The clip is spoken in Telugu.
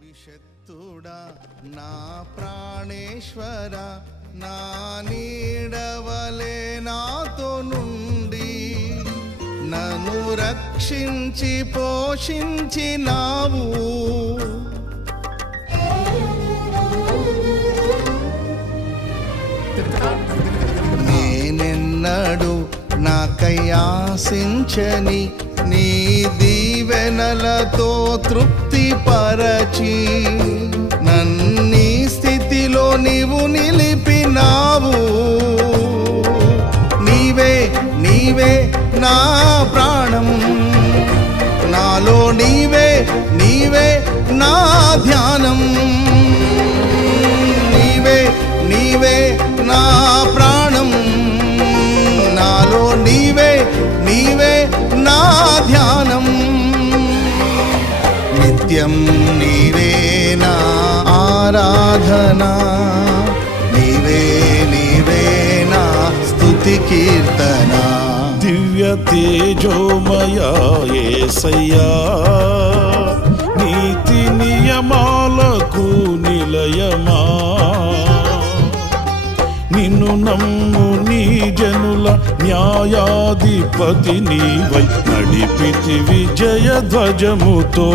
అభిషక్తుడా నా ప్రాణేశ్వర నా నీడవలే నాతో నుండి నన్ను రక్షించి పోషించినావు. నేనెన్నడు నాకై ఆశించని నీ దీవెనలతో తృప్తి పరచి నన్నీ స్థితిలో నీవు నిలిపినావు. నీవే నీవే నా ప్రాణం, నాలో నీవే నీవే నా ధ్యానం. నీవే నీవే నా ప్రాణం, నాలో నీవే నీవే నా ధ్యానం. నిత్యం నీవే నా ఆరాధన, నీవే నీవే నా స్తుతి కీర్తన. దివ్య తేజోమయ యేసయ్యా నీతి నియమాలకు నిలయమా, నిన్ను నమ్ము నీ జనుల న్యాయాధిపతి నీవై నడిపితి విజయ ధ్వజముతో.